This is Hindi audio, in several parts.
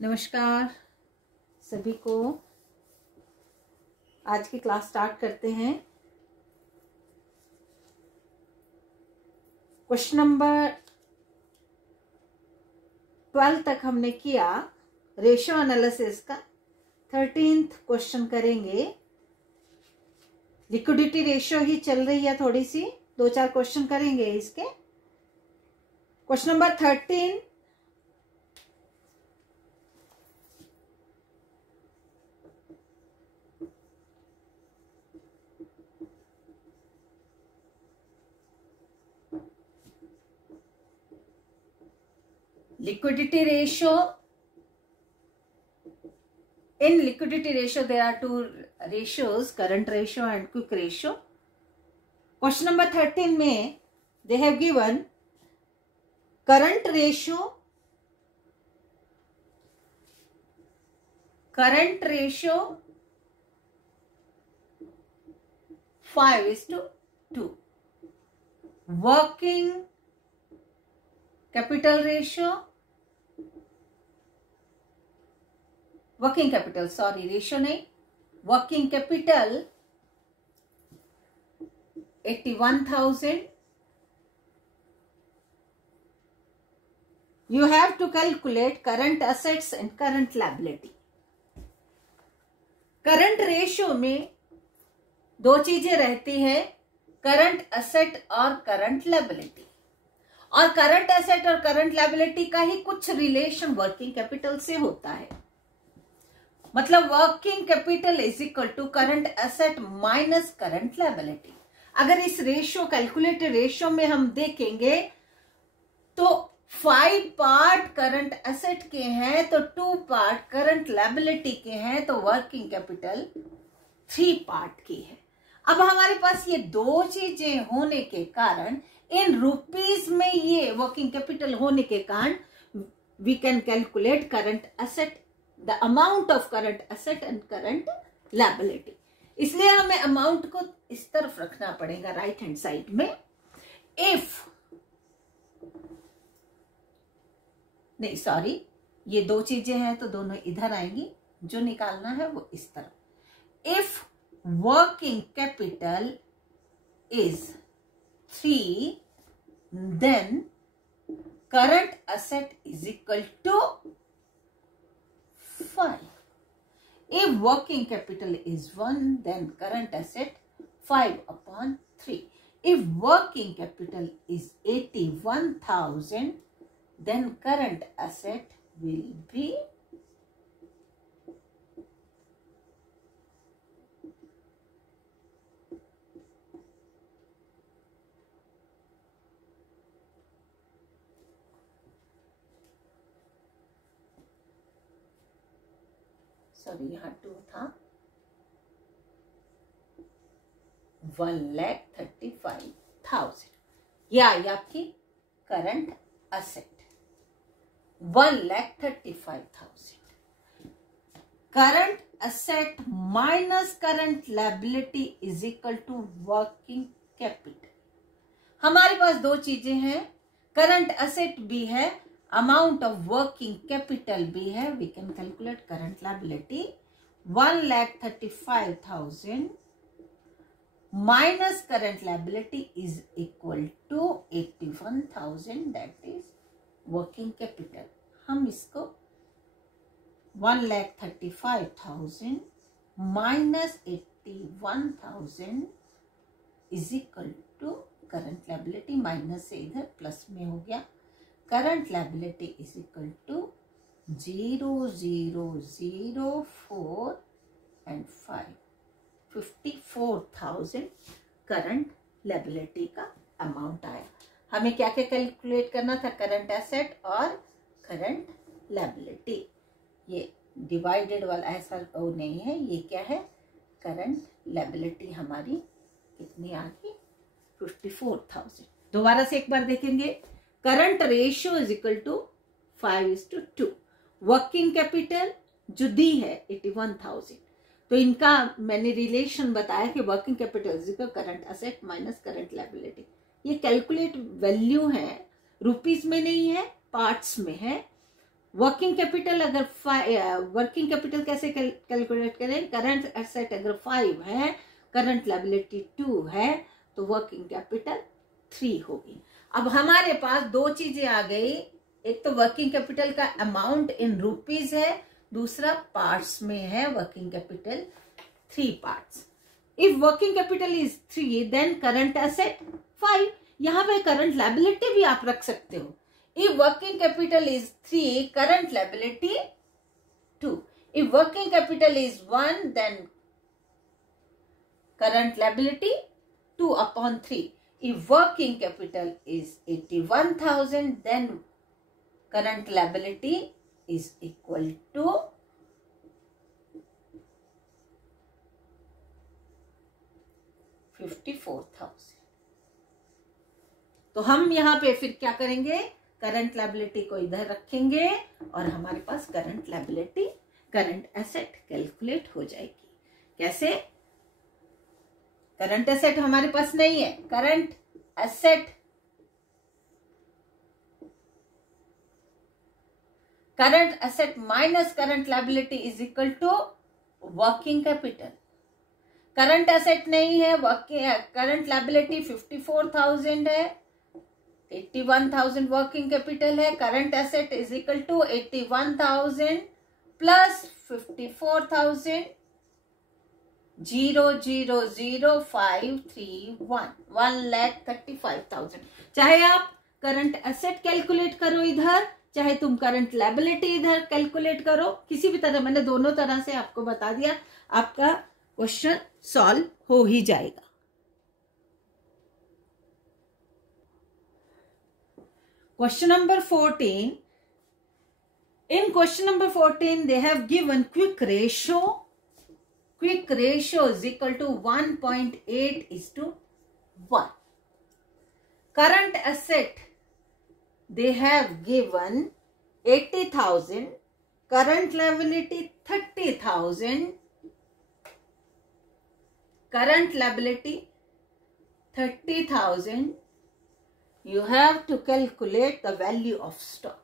नमस्कार सभी को। आज की क्लास स्टार्ट करते हैं। क्वेश्चन नंबर 12 तक हमने किया रेशियो एनालिसिस का। 13th क्वेश्चन करेंगे। लिक्विडिटी रेशियो ही चल रही है, थोड़ी सी 2-4 क्वेश्चन करेंगे इसके। Question number 13, liquidity ratio. In liquidity ratio there are two ratios, current ratio and quick ratio. Question number 13 में they have given current ratio 5:2, working capital ratio, working capital working capital 81,000. You have to calculate current assets and current liability. Current ratio में दो चीजें रहती है, करंट एसेट और करंट लायबिलिटी। और करंट एसेट और करंट लायबिलिटी का ही कुछ रिलेशन वर्किंग कैपिटल से होता है। मतलब working capital is equal to current asset minus current liability. अगर इस रेशियो, कैलकुलेटेड रेशियो में हम देखेंगे तो 5 पार्ट करंट एसेट के हैं तो 2 पार्ट करंट लायबिलिटी के हैं, तो वर्किंग कैपिटल 3 पार्ट की है। अब हमारे पास ये दो चीजें होने के कारण, इन रुपीज में ये वर्किंग कैपिटल होने के कारण, we can calculate current asset, the amount of current asset and current liability. इसलिए हमें अमाउंट को इस तरफ रखना पड़ेगा, राइट हैंड साइड में। ये दो चीजें हैं तो दोनों इधर आएंगी, जो निकालना है वो इस तरफ। If working capital is 3, then current asset is equal to 5. If working capital is 1, then current asset 5/3. If working capital is 81,000, then current asset will be यहाँ 2 था, 1,35,000। यह आई आपकी current asset 1,35,000। Current asset minus current liability is equal to working capital. हमारे पास दो चीजें हैं, करंट एसेट भी है, अमाउंट ऑफ वर्किंग कैपिटल भी है। We can calculate current liability 1,35,000 minus current liability is equal to 81,000, that is working capital. हम इसको 1,35,000 minus 81,000 is equal to current liability, minus से इधर प्लस में हो गया। Current liability is equal to 0,004 and 5, 54,000 current liability का अमाउंट आया। हमें क्या क्या कैलकुलेट करना था, करंट एसेट और करंट लायबिलिटी। ये डिवाइडेड वाला ऐसा वो नहीं है, ये क्या है, करंट लायबिलिटी हमारी कितनी आ गई, 54,000। दोबारा से एक बार देखेंगे। Current ratio is equal to 5:2। Working capital जो दी है 81,000, तो इनका मैंने रिलेशन बताया कि working capital is equal current asset minus current liability. ये कैलकुलेट वैल्यू है, रुपीज में नहीं है, पार्ट्स में है। वर्किंग कैपिटल अगर वर्किंग कैपिटल कैसे कैलकुलेट करें, करंट एसेट अगर 5 है, करंट लायबिलिटी 2 है, तो वर्किंग कैपिटल 3 होगी। अब हमारे पास दो चीजें आ गई, एक तो वर्किंग कैपिटल का अमाउंट इन रुपीज है, दूसरा पार्ट्स में है working capital 3 parts. If working capital is 3 then current asset 5। यहां पे करंट लायबिलिटी भी आप रख सकते हो। If working capital is 3, current liability 2. If working capital is 1, then current liability 2 upon 3. If working capital is 81,000, then current liability is equal to 54,000. तो हम यहां पे फिर क्या करेंगे, करंट लायबिलिटी को इधर रखेंगे और हमारे पास current liability, current asset calculate हो जाएगी। कैसे? करंट एसेट हमारे पास नहीं है, current asset minus current liability is equal to working capital. Current asset नहीं है, करंट लायबिलिटी 54,000 है, 81,000 वर्किंग कैपिटल है। Current asset is equal to 81,000 plus 54,000, 0,00531, 1,35,000। चाहे आप करंट एसेट कैलकुलेट करो इधर, चाहे तुम करंट लायबिलिटी इधर कैलकुलेट करो, किसी भी तरह, मैंने दोनों तरह से आपको बता दिया, आपका क्वेश्चन सॉल्व हो ही जाएगा। Question number 14. In question number 14, they have given quick ratio. Quick ratio is equal to 1.8:1. Current asset, they have given 80,000. Current liability 30,000. Current liability 30,000. You have to calculate the value of stock.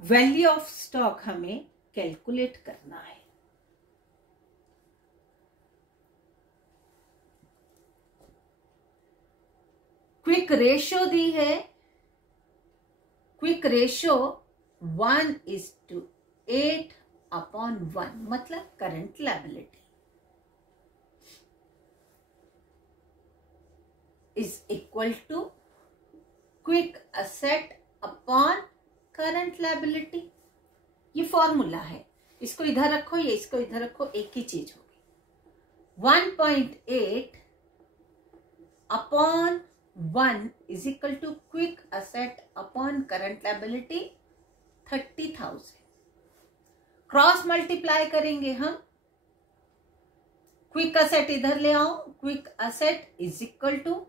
Value of stock हमें कैलकुलेट करना है। क्विक रेशियो दी है, क्विक रेशियो 1:8/1, मतलब current liability is equal to quick asset upon current liability. ये फॉर्मूला है, इसको इधर रखो, ये इसको इधर रखो, एक ही चीज होगी। 1.8/1 is equal to quick asset upon current liability 30,000। Cross multiply करेंगे हम, क्विक एसेट इधर ले आओ, quick asset is equal to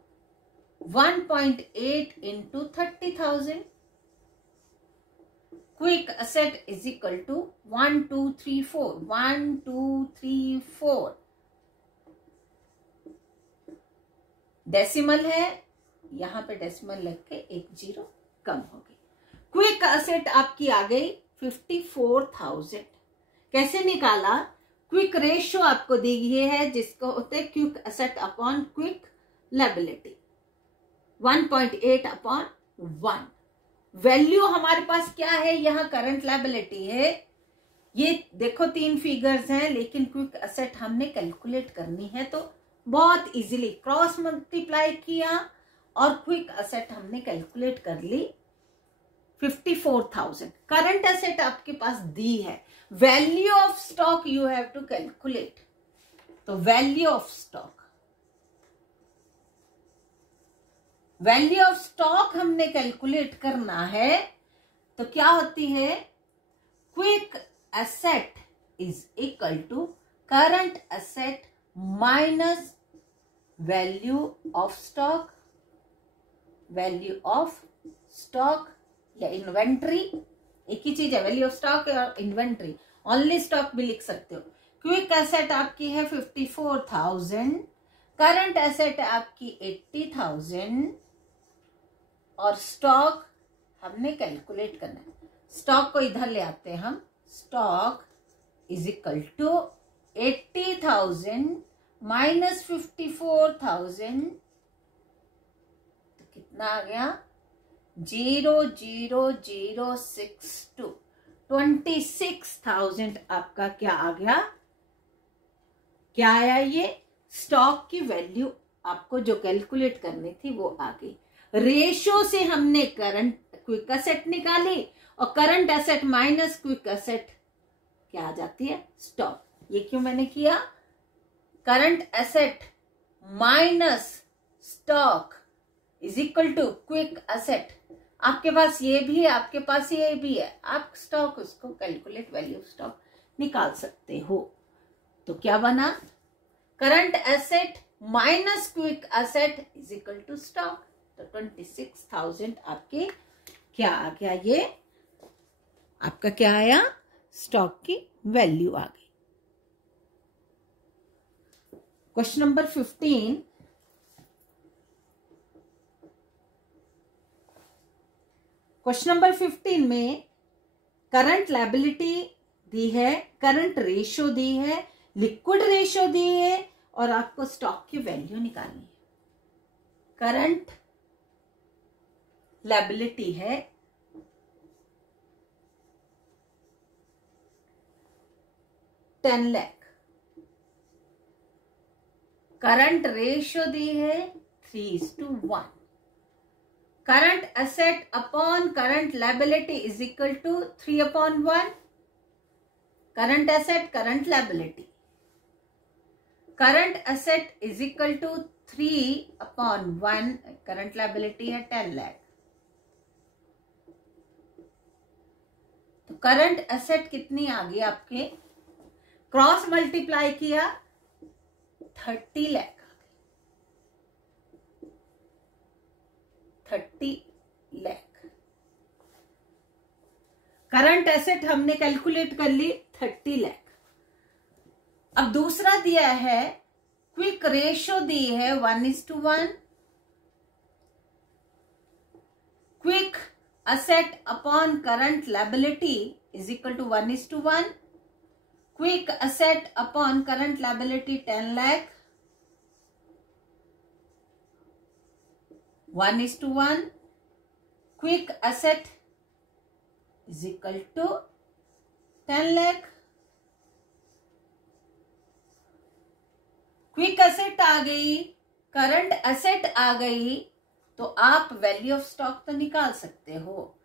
1.8 into 30,000। Quick asset is equal to 1 2 3 4, 1 2 3 4। Decimal है, यहां पे डेसिमल लग के एक जीरो कम हो गई। क्विक एसेट आपकी आ गई 54,000। कैसे निकाला? क्विक रेशियो आपको दी गई है, जिसको होते हैं quick asset upon quick liability, 1.8/1। Value हमारे पास क्या है? यहाँ करंट लायबिलिटी है। ये देखो 3 फिगर्स हैं, लेकिन क्विक एसेट हमने कैलकुलेट करनी है, तो बहुत इजीली क्रॉस मल्टीप्लाई किया और क्विक एसेट हमने कैलकुलेट कर ली 54,000। करंट एसेट आपके पास दी है, value of stock you have to calculate. तो value of stock, value of stock हमने कैलकुलेट करना है, तो क्या होती है? Quick asset is equal to current asset minus value of stock, value of stock या इन्वेंट्री, एक ही चीज है, वैल्यू ऑफ स्टॉक और इन्वेंट्री। ओनली स्टॉक भी लिख सकते हो। क्विक एसेट आपकी है 54,000, करंट एसेट आपकी 80,000 और स्टॉक हमने कैलकुलेट करना है। स्टॉक को इधर ले आते हैं हम। Stock is equal to 80,000 minus 54,000 तो कितना आ गया 00062। 26,000 आपका क्या आ गया, क्या आया, ये स्टॉक की वैल्यू आपको जो कैलकुलेट करनी थी वो आ गई। रेशो से हमने करंट क्विक एसेट निकाली और current asset minus quick asset क्या आ जाती है, स्टॉक। ये क्यों मैंने किया, current asset minus stock is equal to quick asset. आपके पास ये भी है, आपके पास ये भी है, आप स्टॉक उसको कैलकुलेट वैल्यू ऑफ स्टॉक निकाल सकते हो। तो क्या बना, current asset minus quick asset is equal to stock. तो 26,000 आपके क्या आ गया, ये आपका क्या आया, स्टॉक की वैल्यू आ गई। क्वेश्चन नंबर 15, क्वेश्चन नंबर 15 में करंट लायबिलिटी दी है, करंट रेशियो दी है, लिक्विड रेशियो दी है और आपको स्टॉक की वैल्यू निकालनी है। करंट लायबिलिटी है 10 लाख, करंट रेशियो दी है 3:1, current asset upon current liability is equal to 3/1, current asset current liability, current asset is equal to 3/1, current liability है 10 लाख। तो करंट एसेट कितनी आ गई आपके, क्रॉस मल्टीप्लाई किया 30 लाख आ गई, 30 लाख। करंट एसेट हमने कैलकुलेट कर ली 30 लाख। अब दूसरा दिया है, क्विक रेशियो दी है 1:1, quick asset upon current liability is equal to 1:1, quick asset upon current liability 10 lakh, 1:1, quick asset is equal to 10 lakh. Quick asset आ गई, करंट एसेट आ गई, तो आप वैल्यू ऑफ स्टॉक तो निकाल सकते हो।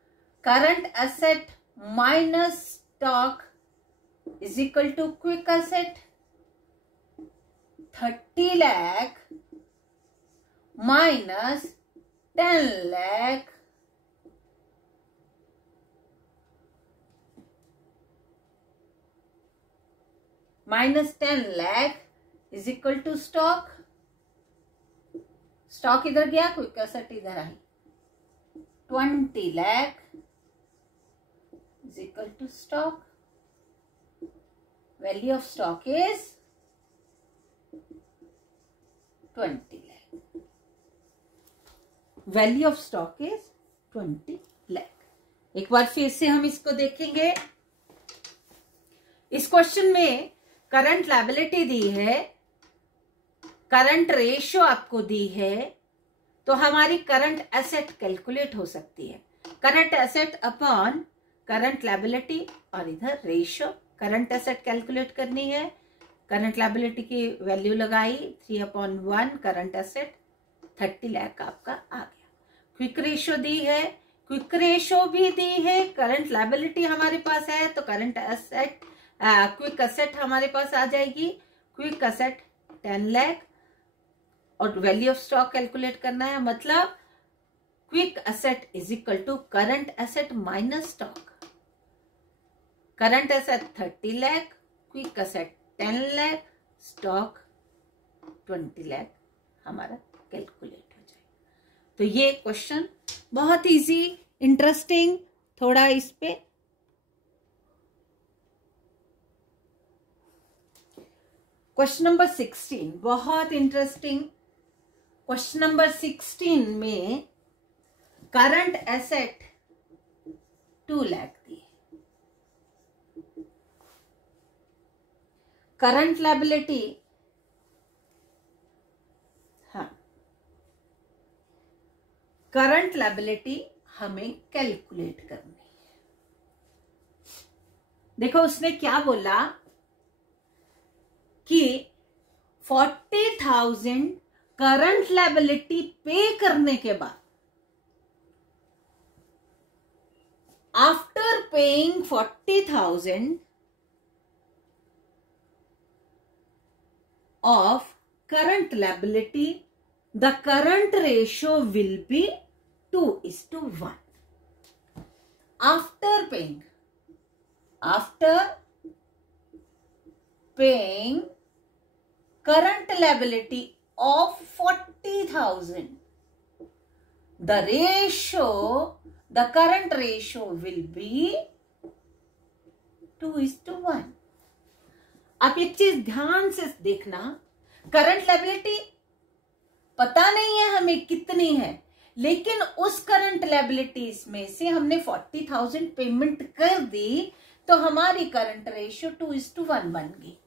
Current asset minus stock is equal to quick asset, 30 lakh minus 10 lakh minus 10 lakh is equal to stock. Stock इधर गया, क्विक एसेट इधर आई, 20 lakh is equal to stock. Value of stock is 20 lakh. Value of stock is 20 lakh. एक बार फिर से हम इसको देखेंगे। इस क्वेश्चन में करंट लायबिलिटी दी है, करंट रेशियो आपको दी है, तो हमारी करंट एसेट कैलकुलेट हो सकती है। Current asset upon current liability और इधर रेशियो, करंट एसेट कैलकुलेट करनी है, करंट लायबिलिटी की वैल्यू लगाई 3/1, करंट एसेट 30 लाख आपका आ गया। क्विक रेशियो दी है, क्विक रेशियो भी दी है, करंट लायबिलिटी हमारे पास है, तो करंट एसेट क्विक एसेट हमारे पास आ जाएगी। क्विक एसेट 10 लाख और वैल्यू ऑफ स्टॉक कैलकुलेट करना है, मतलब quick asset is equal to current asset minus stock. Current asset 30 lakh, quick asset 10 lakh, stock 20 lakh हमारा कैलकुलेट हो जाएगा। तो ये क्वेश्चन बहुत इजी, इंटरेस्टिंग, थोड़ा इस पे क्वेश्चन नंबर 16 बहुत इंटरेस्टिंग। क्वेश्चन नंबर 16 में करंट एसेट 2 लाख दी, करंट लायबिलिटी, हाँ, करंट लायबिलिटी हमें कैलकुलेट करनी है। देखो उसने क्या बोला कि 40,000 करंट लायबिलिटी पे करने के बाद, after paying 40,000 of current liability, the current ratio will be 2:1. After paying current liability of 40,000, the current ratio will be 2:1. आप एक चीज ध्यान से देखना, करंट लायबिलिटी पता नहीं है हमें कितनी है, लेकिन उस करंट लायबिलिटीज में से हमने 40,000 पेमेंट कर दी तो हमारी करंट रेशियो 2:1 बन गई।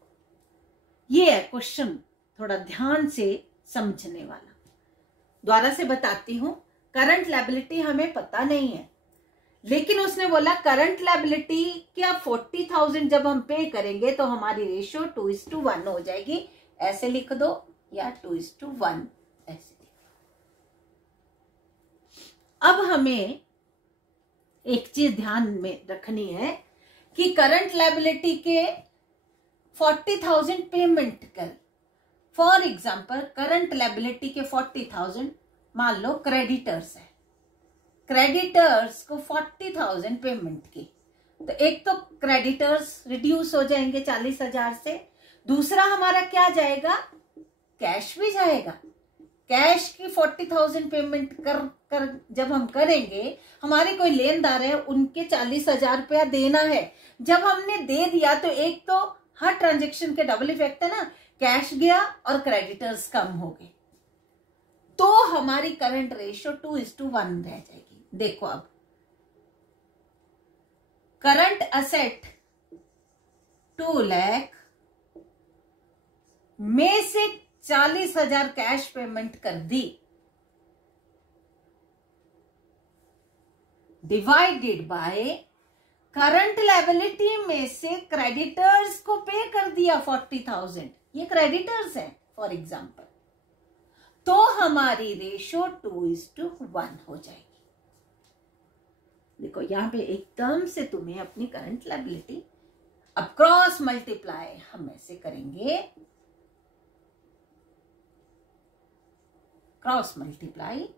ये है क्वेश्चन, थोड़ा ध्यान से समझने वाला। दोबारा से बताती हूं, करंट लायबिलिटी हमें पता नहीं है, लेकिन उसने बोला करंट लायबिलिटी क्या 40,000 जब हम पे करेंगे तो हमारी रेशियो 2:1 हो जाएगी। ऐसे लिख दो या 2:1 ऐसे लिख दो। अब हमें एक चीज ध्यान में रखनी है कि करंट लायबिलिटी के 40,000 पेमेंट कर, फॉर एग्जाम्पल करंट लायबिलिटी के 40,000 मान लो क्रेडिटर्स है, क्रेडिटर्स को 40,000 पेमेंट की, तो एक तो क्रेडिटर्स रिड्यूस हो जाएंगे 40,000 से, दूसरा हमारा क्या जाएगा, कैश भी जाएगा। कैश की 40,000 पेमेंट कर जब हम करेंगे, हमारे कोई लेनदार है, उनके 40,000 रुपया देना है। जब हमने दे दिया तो एक तो हर ट्रांजेक्शन के डबल इफेक्ट है ना, कैश गया और क्रेडिटर्स कम हो गए, तो हमारी करंट रेशियो 2:1 रह जाएगी। देखो अब करंट असेट 2 लाख में से 40,000 कैश पेमेंट कर दी, डिवाइडेड बाय करंट लायबिलिटी में से क्रेडिटर्स को पे कर दिया 40,000, ये क्रेडिटर्स है फॉर एग्जाम्पल, तो हमारी रेशियो 2:1 हो जाएगी। देखो यहां पे एकदम से तुम्हें अपनी करंट लायबिलिटी, अब क्रॉस मल्टीप्लाई हम ऐसे करेंगे, क्रॉस मल्टीप्लाई,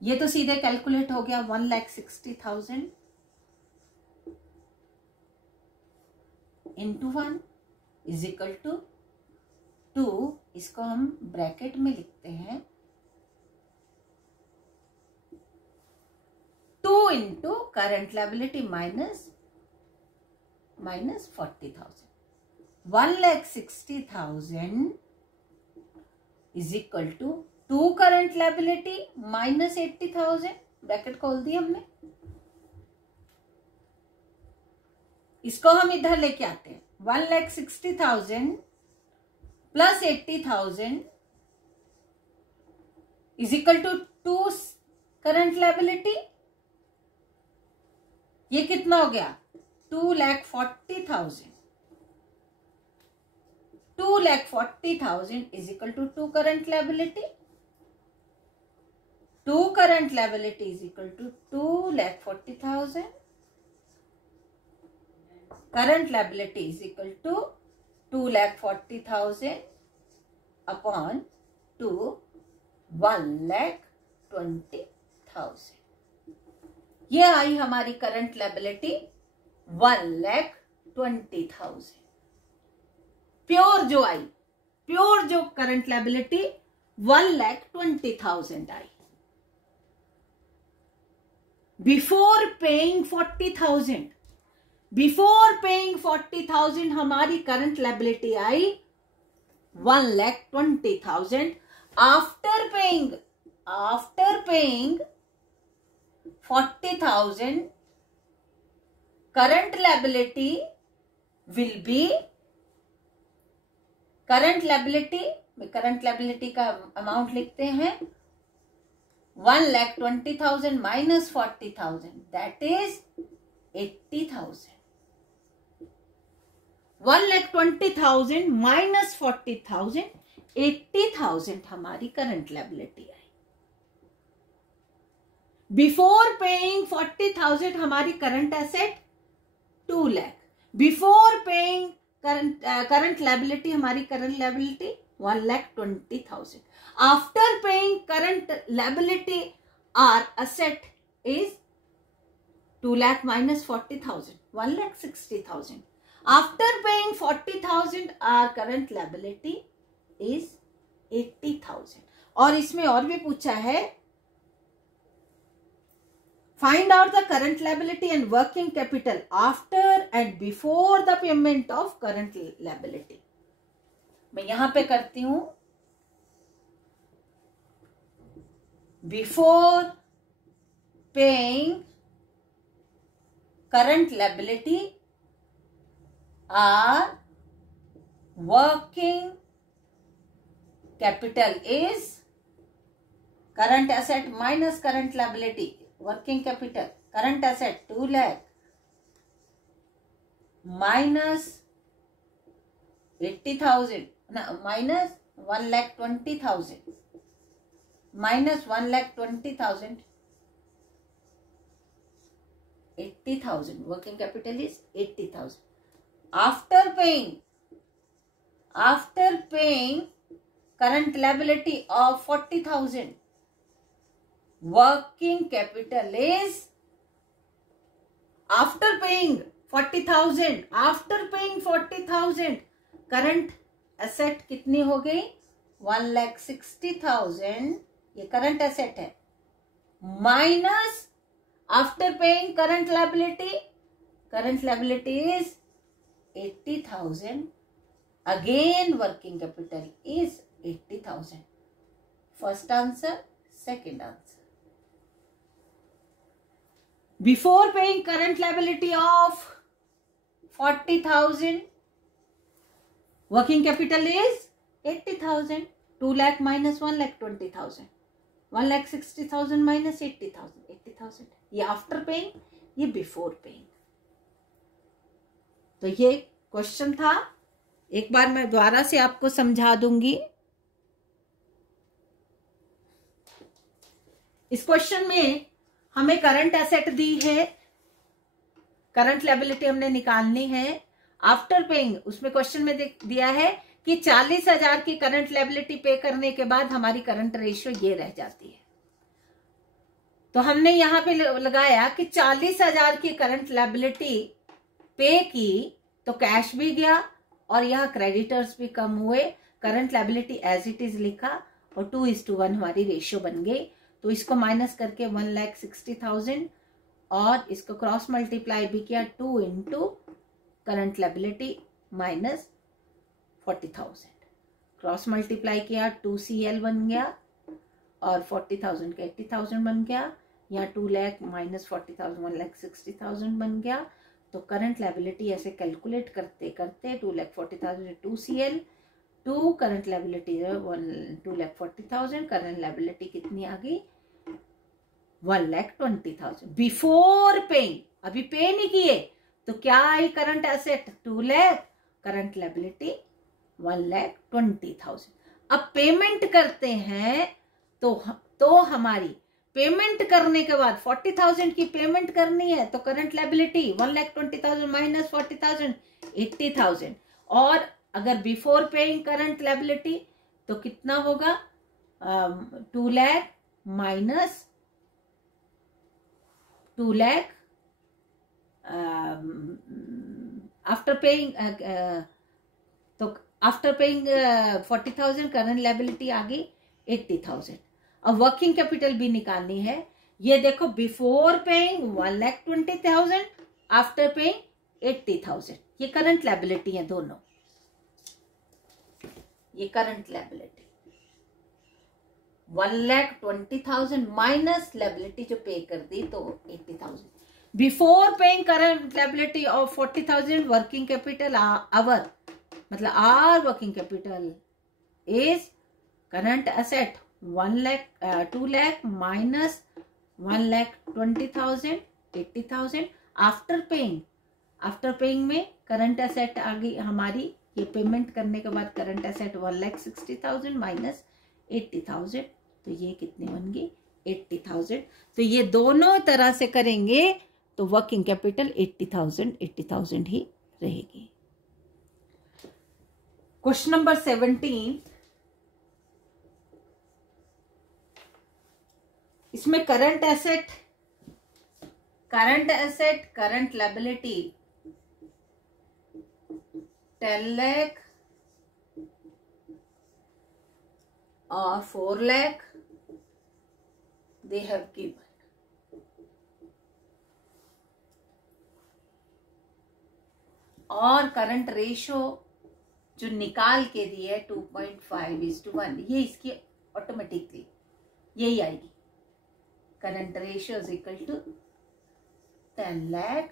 ये तो सीधे कैलकुलेट हो गया 1,60,000 इंटू 1 इज इक्वल टू 2, इसको हम ब्रैकेट में लिखते हैं 2 into current liability minus 40,000, 1,60,000 is equal to 2 current liability minus 80,000, bracket खोल दी हमने, इसको हम इधर लेके आते हैं 1,60,000 plus 80,000 is equal to 2 current liability, ये कितना हो गया 2,40,000, 2,40,000 is equal to 2 current liability, 2 current liability is equal to 2,40,000, current liability is equal to 2,40,000 upon 2, 1,20,000, ये आई हमारी करंट लायबिलिटी 1,20,000। प्योर जो आई, प्योर जो करंट लायबिलिटी 1,20,000 आई, बिफोर पेइंग 40,000, बिफोर पेइंग 40,000 हमारी current liability I 1,20,000. After paying 40,000 current liability will be, current liability का अमाउंट लिखते हैं 1,20,000 माइनस 40,000, दैट इज 80,000. 1,20,000 माइनस 40,000, 80,000 हमारी करंट लायबिलिटी आई. बिफोर पेइंग 40,000 हमारी current asset 2 lakh. Before paying current liability हमारी current liability 1,20,000. After paying current liability our asset is 2 lakh minus 40,000, 1,60,000. After paying 40,000, our current liability is 80,000. और इसमें और भी पूछा है, find out the current liability and working capital after and before the payment of current liability. मैं यहां पे करती हूं before paying current liability are working capital is current asset minus current liability. Working capital, current asset 2 lakh minus 80,000, minus 1,20,000, minus 1,20,000, 80,000. Working capital is 80,000. After paying current liability of 40,000, working capital is, after paying 40,000, current asset कितनी हो गई 1,60,000. ये करंट एसेट है. Minus after paying current liability is 80,000. Again working capital is 80,000. First answer, second answer. Before paying current liability of 40,000, working capital is 80,000. 2 lakh minus 1,20,000, 1,60,000 minus 80,000, 80,000. ये आफ्टर पेइंग, ये बिफोर पेइंग. तो ये क्वेश्चन था. एक बार मैं दोबारा से आपको समझा दूंगी. इस क्वेश्चन में हमें करंट एसेट दी है, करंट लायबिलिटी हमने निकालनी है. आफ्टर पेइंग उसमें क्वेश्चन में दिया है कि 40,000 की करंट लायबिलिटी पे करने के बाद हमारी करंट रेशियो ये रह जाती है. तो हमने यहां पे लगाया कि 40,000 की करंट लायबिलिटी पे की तो कैश भी गया और यहाँ क्रेडिटर्स भी कम हुए. Current liability as it is लिखा और 2:1 हमारी रेशियो बन गई. तो इसको माइनस करके 1,60,000 और इसको क्रॉस मल्टीप्लाई भी किया 2 into current liability minus 40,000. Cross multiply किया 2CL बन गया और 40,000 का 80,000 बन गया. यहाँ 2 लाख माइनस 40,000 1,60,000 बन गया. तो करंट लायबिलिटी ऐसे कैलकुलेट करते करते 2,40,000 2CL 2 current liability 2,40,000. Current liability कितनी आ गई 1,20,000 बिफोर पेइंग. अभी पे नहीं किए तो क्या आई current asset 2 lakh, current liability 1,20,000. अब पेमेंट करते हैं तो हमारी पेमेंट करने के बाद 40,000 की पेमेंट करनी है तो करंट लायबिलिटी 1,20,000 माइनस 40,000 80,000. और अगर बिफोर पेइंग करंट लायबिलिटी तो कितना होगा 2 lakh minus 2 lakh after paying. तो आफ्टर पेइंग 40,000 करंट लायबिलिटी आ गई 80,000. अब वर्किंग कैपिटल भी निकालनी है. ये देखो बिफोर पेइंग 1,20,000, आफ्टर पेइंग 80,000, ये करंट लायबिलिटी है दोनों, ये करंट लायबिलिटी 1,20,000 माइनस लायबिलिटी जो पे कर दी तो 80,000. Before paying current liability of 40,000 working capital our मतलब our working capital is current asset 2 lakh minus 1,20,000 80,000. After paying में करंट एसेट आ गई हमारी, ये पेमेंट करने के बाद करंट एसेट 1,60,000 माइनस 80,000, तो ये कितने बन गए 80,000. तो ये दोनों तरह से करेंगे तो वर्किंग कैपिटल 80,000 ही रहेगी. क्वेश्चन नंबर 17, इसमें current asset current liability 10 lakh और 4 lakh they have given. और करंट रेशो जो निकाल के दिए 2.5:1, ये इसकी ऑटोमेटिकली यही आएगी. Current ratio is equal to 10 lakh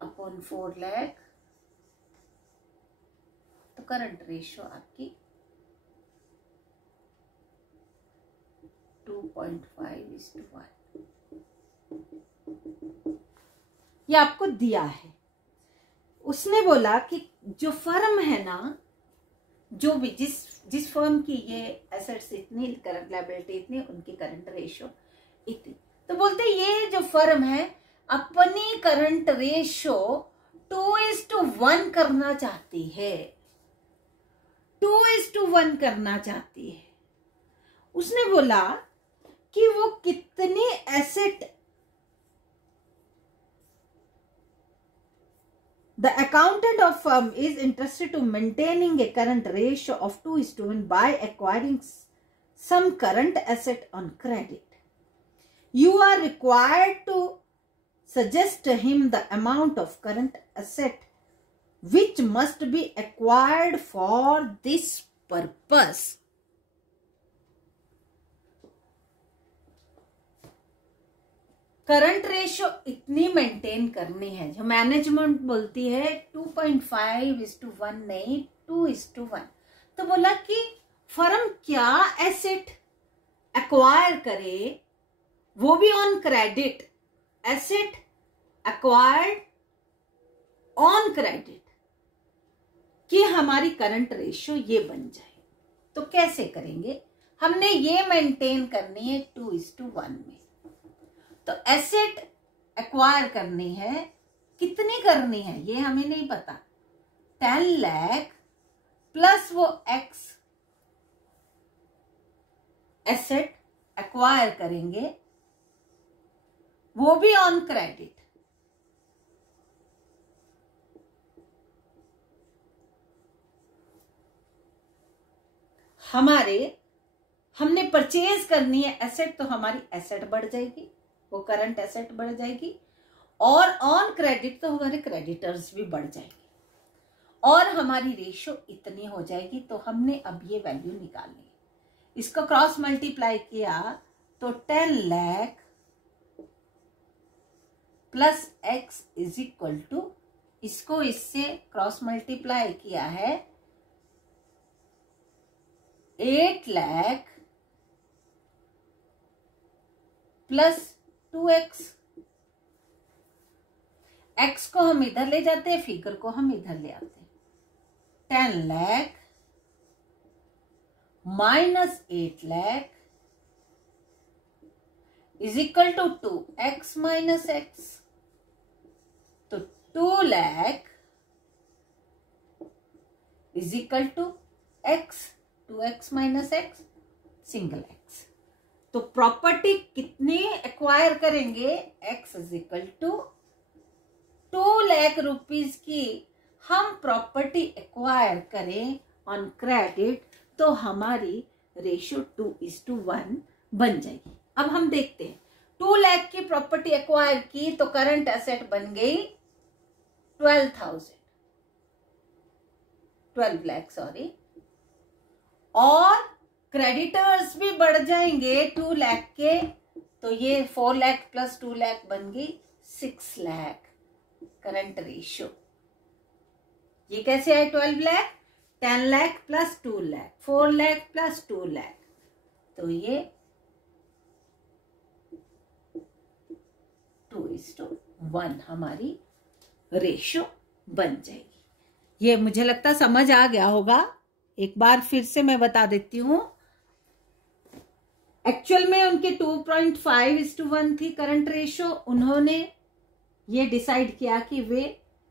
upon 4 lakh, तो करंट रेशियो आपकी 2.5:1 ये आपको दिया है. उसने बोला कि जो फर्म है ना, जो भी जिस फर्म की ये एसेट्स इतनी, करंट लायबिलिटी इतनी, उनकी करंट रेशियो इतनी, तो बोलते ये जो फर्म है अपनी करंट रेशियो 2:1 करना चाहती है, 2:1 करना चाहती है. उसने बोला कि वो कितने asset, the accountant of firm is interested to maintaining a current ratio of 2:1 by acquiring some current asset on credit. You are required to suggest to him the amount of current asset which must be acquired for this purpose. Current ratio इतनी मेंटेन करनी है, जो मैनेजमेंट बोलती है 2.5:1 नहीं 2:1. तो बोला कि फर्म क्या एसेट एक्वायर करे, वो भी on credit, asset acquired on credit, कि हमारी करंट रेशियो ये बन जाए. तो कैसे करेंगे, हमने ये मेंटेन करनी है 2:1 में. तो एसेट एक्वायर करनी है, कितनी करनी है ये हमें नहीं पता. 10 lakh प्लस वो एक्स एसेट एक्वायर करेंगे, वो भी ऑन क्रेडिट. हमने परचेज करनी है एसेट, तो हमारी एसेट बढ़ जाएगी, वो करंट एसेट बढ़ जाएगी, और ऑन क्रेडिट तो हमारे क्रेडिटर्स भी बढ़ जाएंगे, और हमारी रेशियो इतनी हो जाएगी. तो हमने अब ये वैल्यू निकालनी है. इसको क्रॉस मल्टीप्लाई किया तो 10 lakh plus x is equal to, इसको इससे क्रॉस मल्टीप्लाई किया है 8 lakh प्लस 2x. x को हम इधर ले जाते हैं, फिगर को हम इधर ले आते हैं. 10 lakh minus 8 lakh is equal to 2x minus x. तो 2 lakh is equal to x, 2x minus x, single x. तो प्रॉपर्टी कितनी एक्वायर करेंगे, x is equal to 2 lakh rupees की हम प्रॉपर्टी एक्वायर करें ऑन क्रेडिट, तो हमारी रेशियो 2:1 बन जाएगी. अब हम देखते हैं 2 लाख की प्रॉपर्टी एक्वायर की तो करंट एसेट बन गई 12 लाख सॉरी, और क्रेडिटर्स भी बढ़ जाएंगे 2 लाख के, तो ये 4 लाख प्लस 2 लाख बन गई 6 लाख करंट रेशियो। ये कैसे आए 12 लाख, 10 लाख प्लस 2 लाख, 4 लाख प्लस 2 लाख, तो ये 2:1 हमारी रेशियो बन जाएगी। ये मुझे लगता समझ आ गया होगा। एक बार फिर से मैं बता देती हूं। एक्चुअल में उनकी 2.5:1 थी करंट रेशियो। उन्होंने ये डिसाइड किया कि वे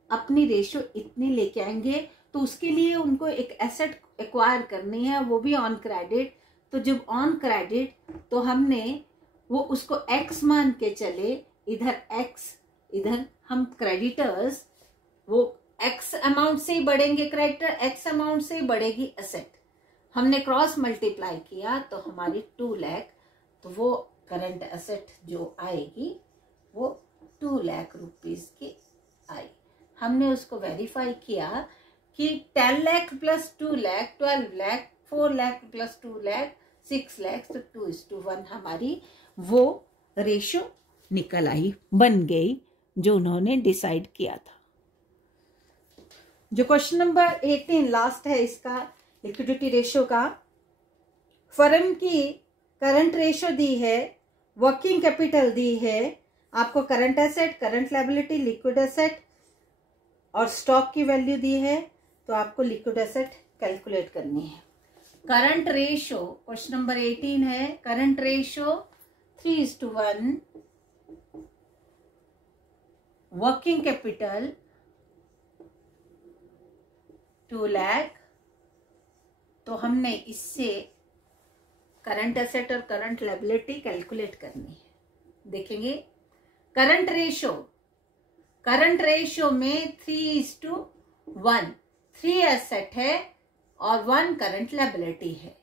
अपनी रेशियो इतनी लेके आएंगे, तो उसके लिए उनको एक एसेट एक्वायर करनी है, वो भी ऑन क्रेडिट। तो जब ऑन क्रेडिट तो हमने वो उसको एक्स मान के चले, इधर एक्स, इधर हम क्रेडिटर्स, वो एक्स अमाउंट से ही बढ़ेंगे क्रेडिटर, एक्स अमाउंट से ही बढ़ेगी एसेट। हमने क्रॉस मल्टीप्लाई किया तो हमारी 2 लाख, तो वो करंट एसेट जो आएगी वो 2 लाख रुपीज की आई। हमने उसको वेरीफाई किया कि 10 लाख प्लस 2 लाख 12 लाख, 4 लाख प्लस 2 लाख 6 लाख, तो 2:1 हमारी वो रेशियो निकल आई, बन गई जो उन्होंने डिसाइड किया था। जो क्वेश्चन नंबर 18 लास्ट है इसका लिक्विडिटी रेशियो का, फर्म की करंट रेशियो दी है, वर्किंग कैपिटल दी है, आपको current asset, current liability, liquid asset और स्टॉक की वैल्यू दी है, तो आपको लिक्विड एसेट कैलकुलेट करनी है। करंट रेशियो क्वेश्चन नंबर 18 है, current ratio 3:1, working capital 2 lakh, तो हमने इससे करंट एसेट और करंट लायबिलिटी कैलकुलेट करनी है। देखेंगे करंट रेशियो में 3:1, 3 एसेट है और 1 करंट लायबिलिटी है।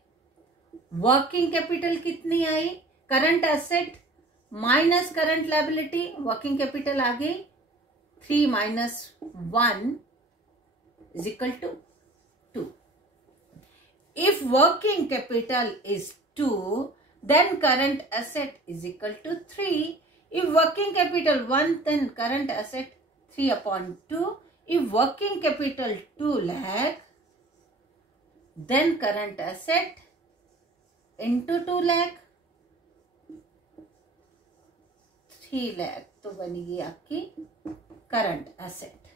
वर्किंग कैपिटल कितनी आई, current asset minus current liability, working capital आ गई 3 - 1 = 2. If working capital is 2, then current asset is equal to 3. If working capital 1, then current asset 3/2. If working capital 2 lakh, then current asset into 2 lakh 3 lakh, तो बनेगी आपकी current asset.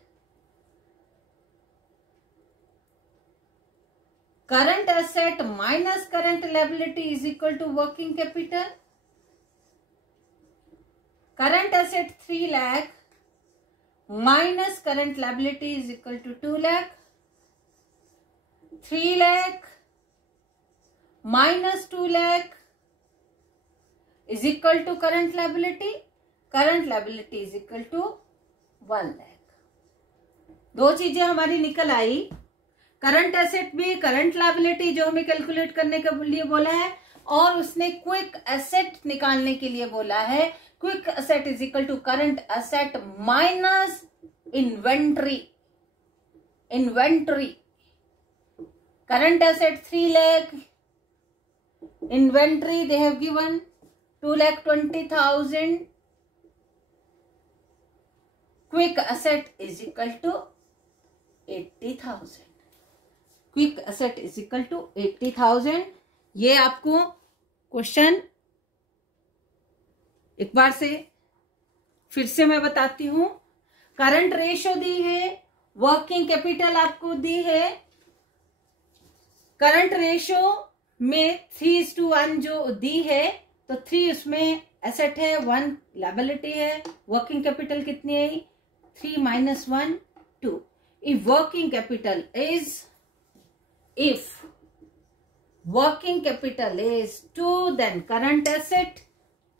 Current asset minus current liability is equal to working capital. Current asset 3 lakh minus current liability is equal to 2 lakh. 3 lakh minus 2 lakh is equal to current liability. Current liability is equal to 1 lakh. दो चीजें हमारी निकल आई, करंट एसेट भी, करंट लायबिलिटी जो हमें कैलकुलेट करने के लिए बोला है, और उसने क्विक एसेट निकालने के लिए बोला है। Quick asset is equal to current asset minus inventory. Current asset 3 lakh, inventory they have given 2,20,000। Quick asset is equal to 80,000। Quick asset is equal to 80,000। ये आपको क्वेश्चन एक बार से फिर से मैं बताती हूं। करंट रेशियो दी है, वर्किंग कैपिटल आपको दी है। करंट रेशियो में 3:1 जो दी है, तो 3 उसमें एसेट है, 1 लायबिलिटी है। वर्किंग कैपिटल कितनी है, 3 - 1 2। If working capital is 2, then current asset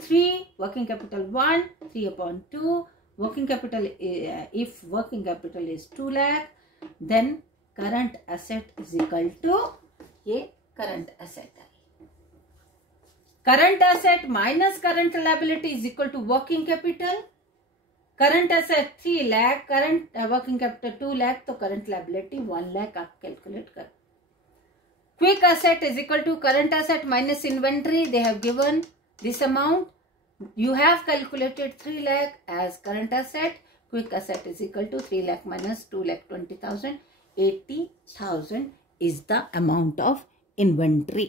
3, working capital 1, 3/2. Working capital, if working capital is 2 lakh, then current asset is equal to, ये current asset है। Current asset minus current liability is equal to working capital. Current asset 3 lakh, current working capital 2 lakh, तो करंट लायबिलिटी 1 लाख आप कैलकुलेट कर. Quick asset is equal to current asset minus inventory. They have given this amount. You have calculated 3 lakh as current asset. Quick asset is equal to 3 lakh minus 2 lakh 20,000. 80,000 is the amount of inventory.